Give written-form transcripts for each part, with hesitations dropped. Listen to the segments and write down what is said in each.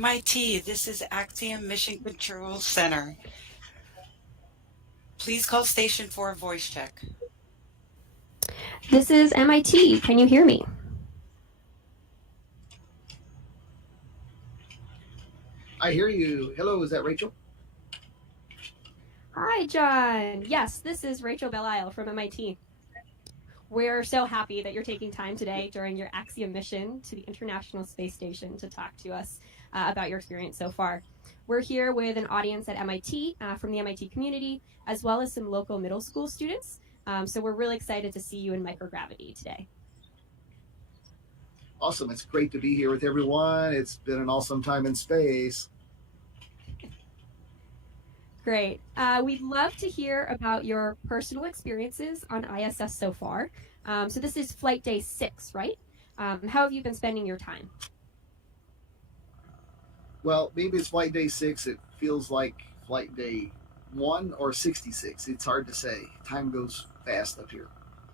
MIT, this is Axiom Mission Control Center. Please call station for a voice check. This is MIT. Can you hear me? I hear you. Hello, is that Rachel? Hi, John. Yes, this is Rachel Belisle from MIT. We're so happy that you're taking time today during your Axiom mission to the International Space Station to talk to us about your experience so far. We're here with an audience at MIT from the MIT community, as well as some local middle school students. So we're really excited to see you in microgravity today. Awesome. It's great to be here with everyone. It's been an awesome time in space. Great. We'd love to hear about your personal experiences on ISS so far. So this is flight day 6, right? How have you been spending your time? Well, maybe it's flight day 6. It feels like flight day 1 or 66. It's hard to say. Time goes fast up here.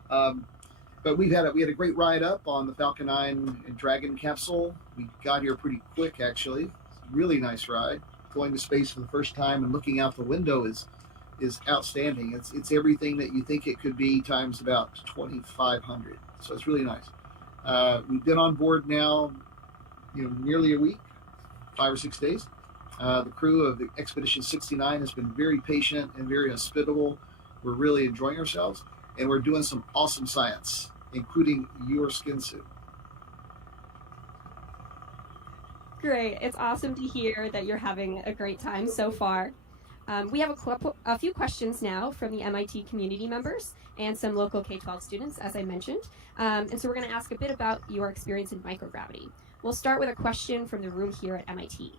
But we had a great ride up on the Falcon 9 and Dragon capsule. We got here pretty quick, actually. It's a really nice ride. Going to space for the first time and looking out the window is outstanding. It's everything that you think it could be times about 2,500. So it's really nice. We've been on board now, nearly a week, 5 or 6 days. The crew of the Expedition 69 has been very patient and very hospitable. We're really enjoying ourselves, and we're doing some awesome science, including your skin suit. Great. It's awesome to hear that you're having a great time so far. We have a few questions now from the MIT community members and some local K-12 students, as I mentioned. And so we're going to ask a bit about your experience in microgravity. We'll start with a question from the room here at MIT.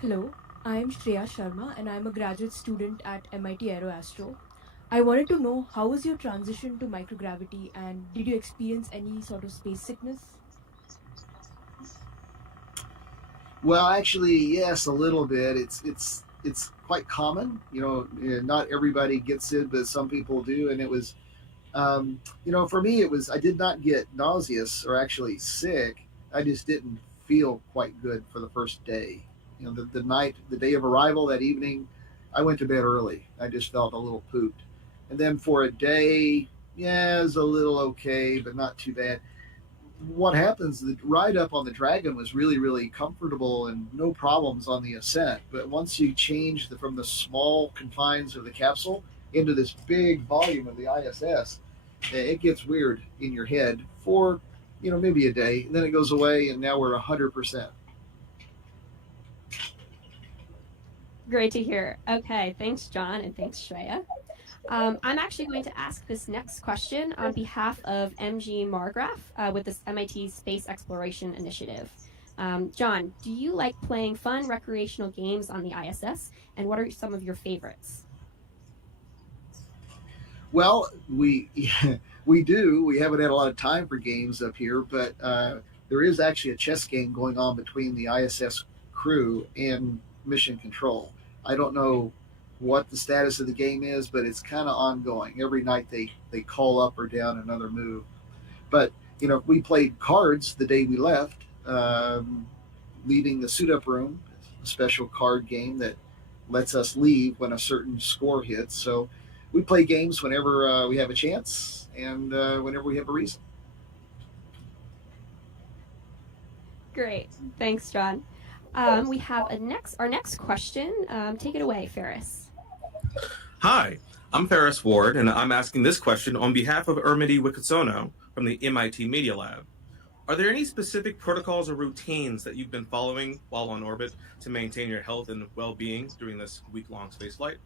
Hello, I'm Shreya Sharma and I'm a graduate student at MIT Aeroastro. I wanted to know, how was your transition to microgravity and did you experience any sort of space sickness? Well, actually, yes, a little bit. It's quite common. Not everybody gets it, but some people do. And it was, for me, I did not get nauseous or actually sick. I just didn't feel quite good for the first day. The day of arrival, that evening, I went to bed early. I just felt a little pooped. And then for a day, yeah, it was a little okay, but not too bad. What happens, the ride up on the Dragon was really, really comfortable and no problems on the ascent. But once you change from the small confines of the capsule into this big volume of the ISS, it gets weird in your head for, maybe a day. And then it goes away, and now we're 100%. Great to hear. Okay, thanks, John, and thanks, Shreya. I'm actually going to ask this next question on behalf of MG Margraf with this MIT Space Exploration Initiative. John, do you like playing fun recreational games on the ISS, and what are some of your favorites? Well, we do. We haven't had a lot of time for games up here, but there is actually a chess game going on between the ISS crew and Mission Control. I don't know what the status of the game is, but it's kind of ongoing. Every night they call up or down another move. But we played cards the day we left, leaving the suit up room, a special card game that lets us leave when a certain score hits. So we play games whenever we have a chance and whenever we have a reason. Great, thanks, John. We have our next question. Take it away, Ferris. Hi, I'm Ferris Ward, and I'm asking this question on behalf of Ermity Wikitsono from the MIT Media Lab. Are there any specific protocols or routines that you've been following while on orbit to maintain your health and well-being during this week-long spaceflight?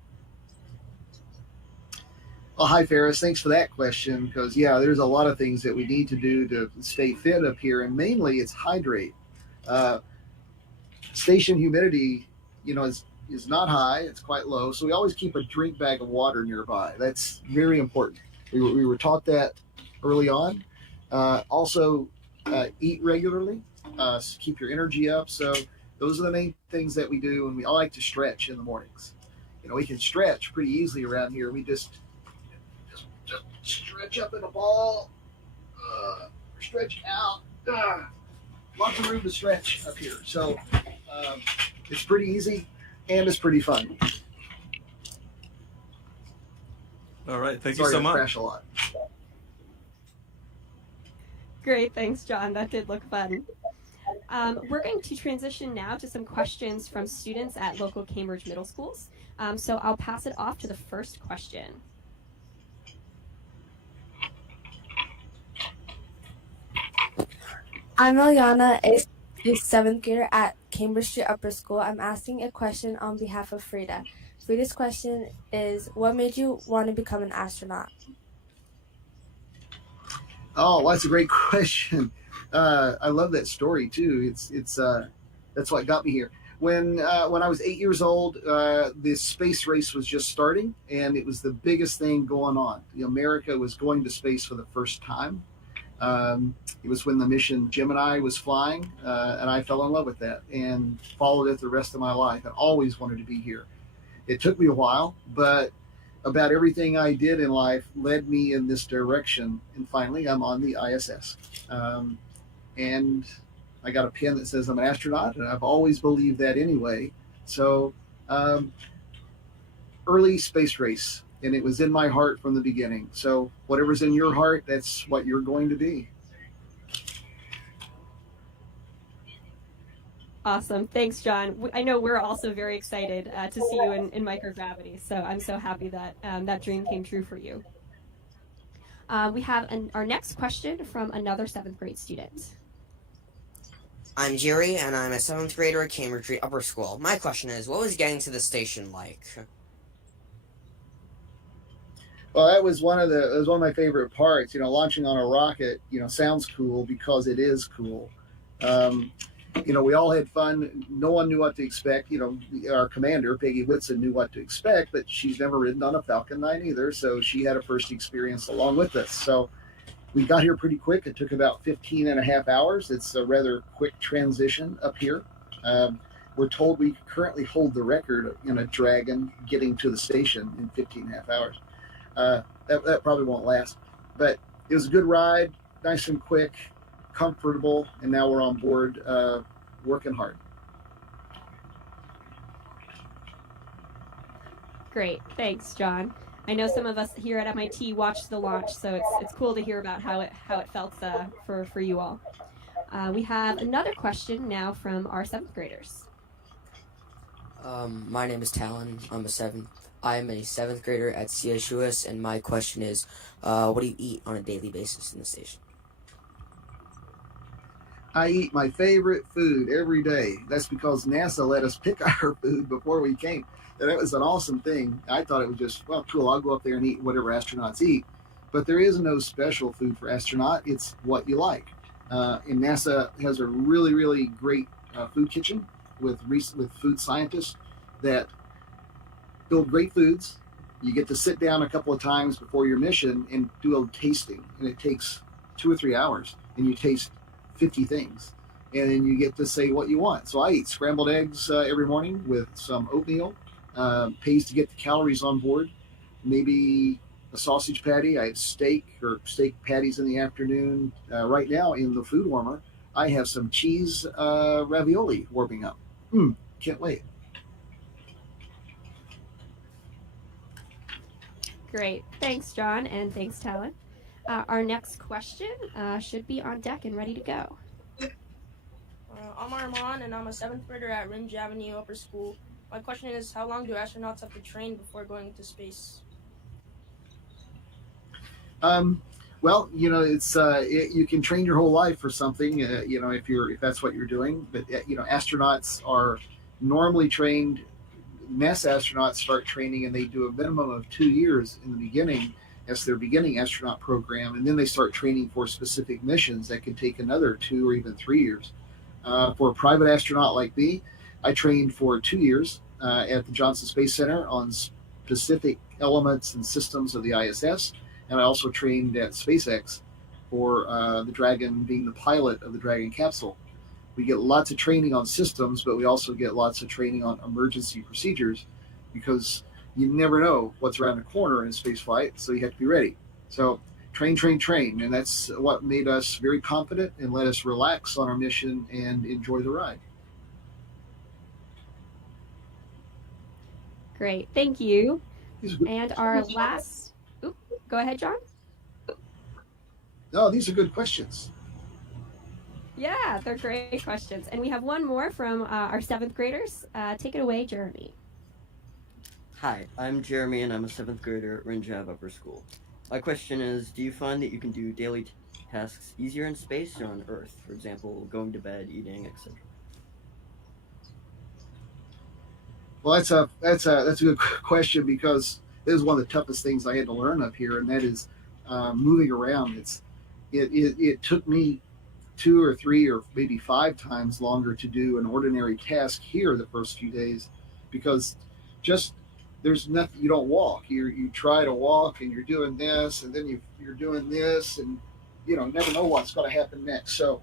Well, hi, Ferris. Thanks for that question, because, there's a lot of things that we need to do to stay fit up here, and mainly it's hydrate. Station humidity, is not high. It's quite low. So we always keep a drink bag of water nearby. That's very important. We were taught that early on. Also, eat regularly. Keep your energy up. So those are the main things that we do. And I like to stretch in the mornings. We can stretch pretty easily around here. We just stretch up in a ball. Stretch out. lots of room to stretch up here. So it's pretty easy and it's pretty fun. All right. Thank Sorry you so to much. crash a lot. Great, thanks, John. That did look fun. We're going to transition now to some questions from students at local Cambridge middle schools. So I'll pass it off to the first question. I'm Eliana, a seventh grader at Cambridge Street Upper School. I'm asking a question on behalf of Frida. Frida's question is, what made you want to become an astronaut? Oh, that's a great question. I love that story too. It's that's what got me here. When I was 8 years old, the space race was just starting, and it was the biggest thing going on. America was going to space for the first time. It was when the mission Gemini was flying, and I fell in love with that and followed it the rest of my life and always wanted to be here. It took me a while, but about everything I did in life led me in this direction. And finally, I'm on the ISS. And I got a pin that says I'm an astronaut, and I've always believed that anyway. So early space race, and it was in my heart from the beginning. So whatever's in your heart, that's what you're going to be. Awesome. Thanks, John. I know we're also very excited to see you in microgravity, so I'm so happy that that dream came true for you. We have our next question from another 7th grade student. I'm Jerry, and I'm a 7th grader at Cambridge Street Upper School. My question is, what was getting to the station like? Well, that was one of my favorite parts. Launching on a rocket, sounds cool because it is cool. We all had fun. No one knew what to expect. Our commander, Peggy Whitson, knew what to expect, but she's never ridden on a Falcon 9 either. So she had a first experience along with us. So we got here pretty quick. It took about 15 and a half hours. It's a rather quick transition up here. We're told we currently hold the record in a Dragon getting to the station in 15 and a half hours. That probably won't last. But it was a good ride, nice and quick, comfortable, and now we're on board working hard. Great, thanks, John. I know some of us here at MIT watched the launch, so it's cool to hear about how it felt for you all. We have another question now from our 7th graders. My name is Talon. I'm a 7th grader at CSUS, and my question is, what do you eat on a daily basis in the station? I eat my favorite food every day. That's because NASA let us pick our food before we came. And it was an awesome thing. I thought it was just, well, cool, I'll go up there and eat whatever astronauts eat. But there is no special food for astronaut. It's what you like. And NASA has a really, really great food kitchen with food scientists that build great foods. You get to sit down a couple of times before your mission and do a tasting. And it takes 2 or 3 hours. And you taste 50 things. And then you get to say what you want. So I eat scrambled eggs every morning with some oatmeal. Pays to get the calories on board. Maybe a sausage patty. I have steak patties in the afternoon. Right now in the food warmer, I have some cheese ravioli warming up. Can't wait. Great, thanks, John, and thanks, Talon. Our next question should be on deck and ready to go. I'm Armand, and I'm a 7th grader at Ringe Avenue Upper School. My question is, how long do astronauts have to train before going to space? Well, it's you can train your whole life for something, if that's what you're doing. But astronauts are normally trained. NASA astronauts start training, and they do a minimum of 2 years in the beginning as their beginning astronaut program, and then they start training for specific missions that can take another 2 or even 3 years. For a private astronaut like me, I trained for 2 years at the Johnson Space Center on specific elements and systems of the ISS, and I also trained at SpaceX for the Dragon, being the pilot of the Dragon capsule. We get lots of training on systems, but we also get lots of training on emergency procedures, because you never know what's around the corner in a space flight, so you have to be ready. So train, train, train. And that's what made us very confident and let us relax on our mission and enjoy the ride. Great, thank you. These are good, And our last, go ahead, John. no, these are good questions. Yeah, they're great questions. And we have one more from our 7th graders. Take it away, Jeremy. Hi, I'm Jeremy and I'm a 7th grader at Rinjav Upper School. My question is, do you find that you can do daily tasks easier in space or on Earth? For example, going to bed, eating, etc. Well, that's a good question, because this is one of the toughest things I had to learn up here, and that is moving around. It took me 2 or 3 or maybe 5 times longer to do an ordinary task here the first few days, because just there's nothing. You don't walk. You try to walk, and you're doing this, and then you're doing this, and never know what's going to happen next. So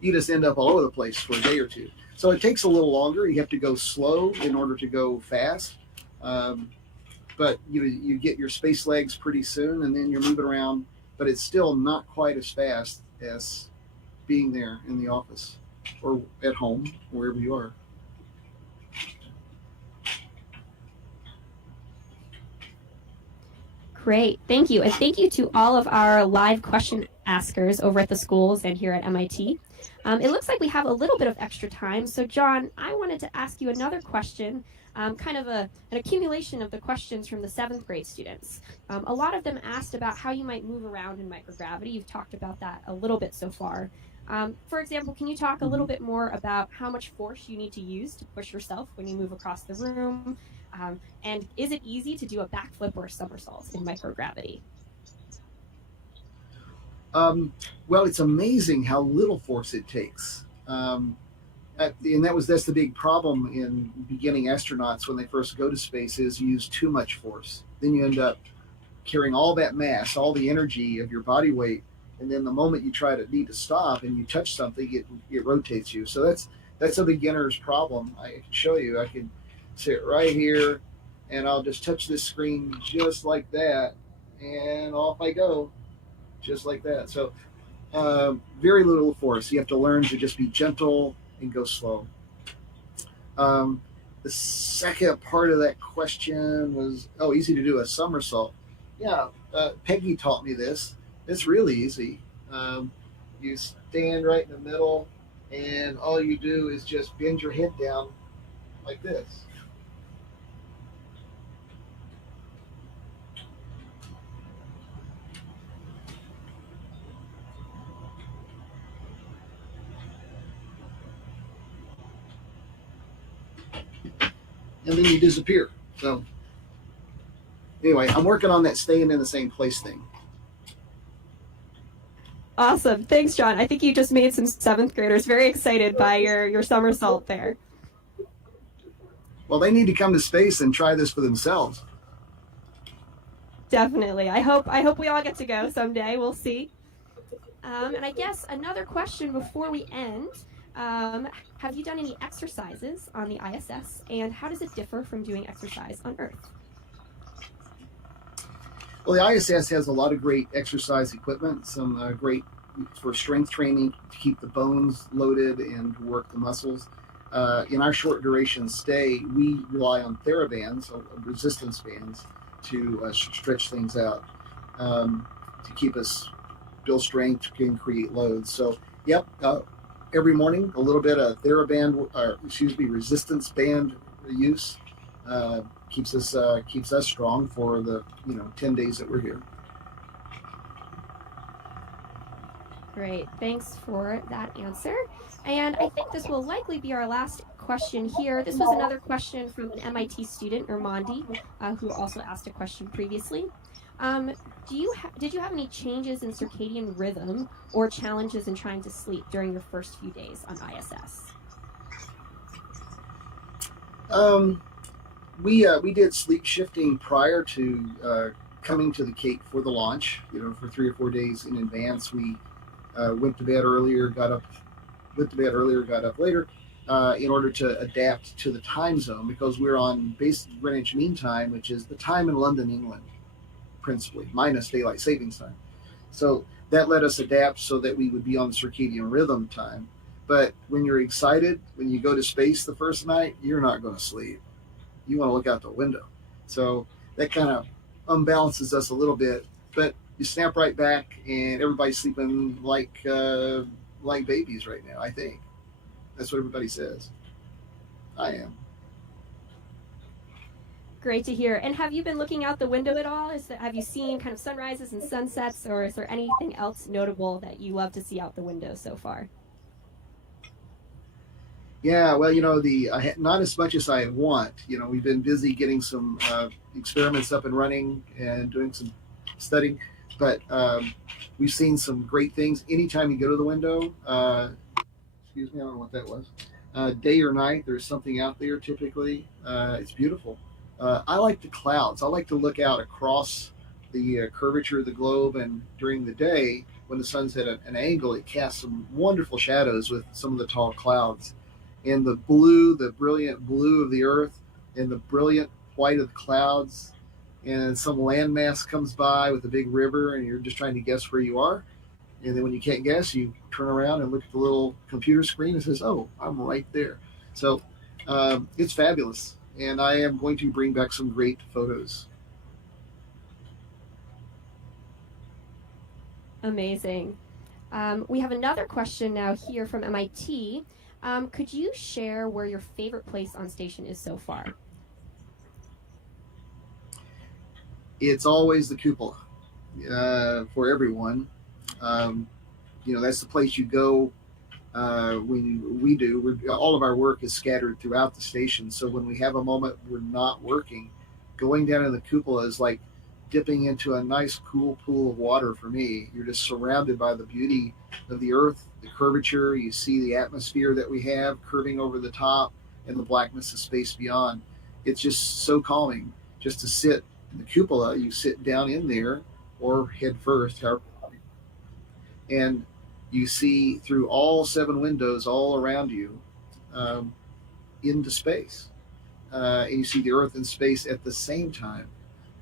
you just end up all over the place for a day or two. So it takes a little longer. You have to go slow in order to go fast. But you get your space legs pretty soon, and then you're moving around. But it's still not quite as fast as being there in the office or at home, wherever you are. Great, thank you. And thank you to all of our live question askers over at the schools and here at MIT. It looks like we have a little bit of extra time. So John, I wanted to ask you another question, kind of an accumulation of the questions from the 7th grade students. A lot of them asked about how you might move around in microgravity. You've talked about that a little bit so far. For example, can you talk a little bit more about how much force you need to use to push yourself when you move across the room? And is it easy to do a backflip or a somersault in microgravity? Well, it's amazing how little force it takes. And that's the big problem in beginning astronauts when they first go to space, is you use too much force. Then you end up carrying all that mass, all the energy of your body weight, and then the moment you need to stop and you touch something, it rotates you. So that's a beginner's problem. I can show you. I can sit right here, and I'll just touch this screen just like that, and off I go, just like that. So very little force. You have to learn to just be gentle and go slow. The second part of that question was, easy to do a somersault. Yeah, Peggy taught me this. It's really easy. You stand right in the middle, and all you do is just bend your head down like this. And then you disappear. So anyway, I'm working on that staying in the same place thing. Awesome. Thanks, John. I think you just made some 7th graders very excited by your somersault there. Well, they need to come to space and try this for themselves. Definitely. I hope we all get to go someday. We'll see. And I guess another question before we end. Have you done any exercises on the ISS, and how does it differ from doing exercise on Earth? Well, the ISS has a lot of great exercise equipment, some great for strength training to keep the bones loaded and to work the muscles. In our short duration stay, we rely on therabands, resistance bands, to stretch things out, to keep us build strength and create loads. So, yep, every morning a little bit of resistance band use keeps us strong for the 10 days that we're here. Great, thanks for that answer. And I think this will likely be our last question here. This was another question from an MIT student, Ermondi, who also asked a question previously. Did you have any changes in circadian rhythm or challenges in trying to sleep during your first few days on ISS? We did sleep shifting prior to coming to the Cape for the launch. For 3 or 4 days in advance, we went to bed earlier, got up later, in order to adapt to the time zone, because we're on base Greenwich Mean Time, which is the time in London, England. principally, minus daylight savings time. So that let us adapt so that we would be on circadian rhythm time. But when you're excited, when you go to space the first night, you're not going to sleep. You want to look out the window. So that kind of unbalances us a little bit. But you snap right back, and everybody's sleeping like babies right now. I think that's what everybody says. I am. Great to hear. And have you been looking out the window at all? Have you seen kind of sunrises and sunsets, or is there anything else notable that you love to see out the window so far? Yeah, well, not as much as I want. We've been busy getting some experiments up and running and doing some studying, but we've seen some great things. Anytime you go to the window, excuse me, I don't know what that was. Day or night, there's something out there typically. It's beautiful. I like the clouds. I like to look out across the curvature of the globe, and during the day, when the sun's at an angle, it casts some wonderful shadows with some of the tall clouds. And the brilliant blue of the earth, and the brilliant white of the clouds, and some landmass comes by with a big river, and you're just trying to guess where you are. And then when you can't guess, you turn around and look at the little computer screen and says, "Oh, I'm right there." So it's fabulous, and I am going to bring back some great photos. Amazing. We have another question now here from MIT. Could you share where your favorite place on station is so far? It's always the cupola for everyone. That's the place you go when we do. All of our work is scattered throughout the station. So when we have a moment we're not working, going down in the cupola is like dipping into a nice cool pool of water for me. You're just surrounded by the beauty of the earth, the curvature. You see the atmosphere that we have curving over the top, and the blackness of space beyond. It's just so calming just to sit in the cupola. You sit down in there or head first, and you see through all 7 windows all around you into space. And you see the earth and space at the same time.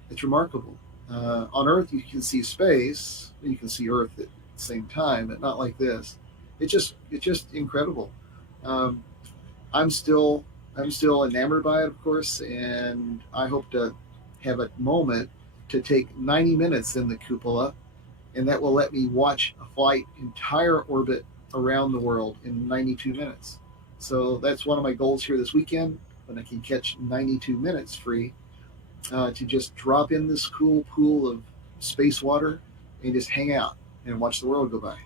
It's remarkable. On Earth, you can see space, and you can see Earth at the same time, but not like this. It's just incredible. I'm still enamored by it, of course, and I hope to have a moment to take 90 minutes in the cupola, and that will let me watch a flight entire orbit around the world in 92 minutes. So that's one of my goals here this weekend, when I can catch 92 minutes free. To just drop in this cool pool of space water and just hang out and watch the world go by.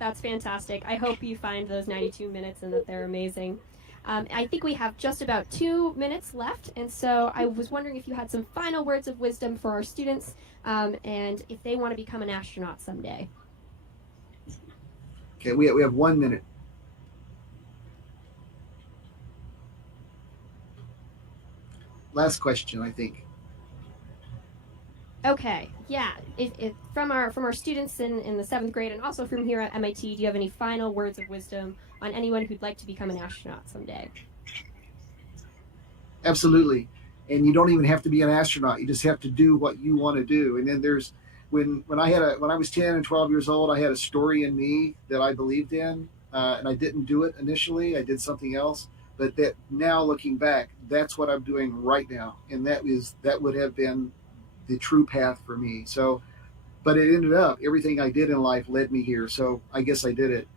That's fantastic. I hope you find those 92 minutes and that they're amazing. I think we have just about 2 minutes left, and so I was wondering if you had some final words of wisdom for our students, and if they want to become an astronaut someday. Okay, we have 1 minute. Last question, I think. Okay, yeah. If from our students in the 7th grade, and also from here at MIT, do you have any final words of wisdom on anyone who'd like to become an astronaut someday? Absolutely. And you don't even have to be an astronaut. You just have to do what you want to do. And then there's when I was 10 and 12 years old, I had a story in me that I believed in, and I didn't do it initially. I did something else. But that now, looking back, that's what I'm doing right now, and that would have been the true path for me. So, but it ended up, everything I did in life led me here. So I guess I did it.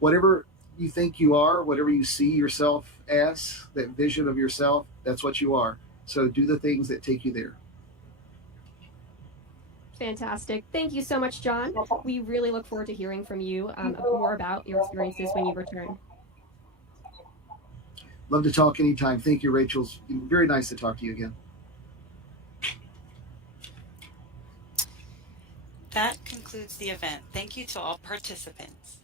Whatever you think you are, whatever you see yourself as, that vision of yourself, that's what you are. So do the things that take you there. Fantastic. Thank you so much, John. We really look forward to hearing from you more about your experiences when you return. Love to talk anytime. Thank you, Rachel. It's very nice to talk to you again. That concludes the event. Thank you to all participants.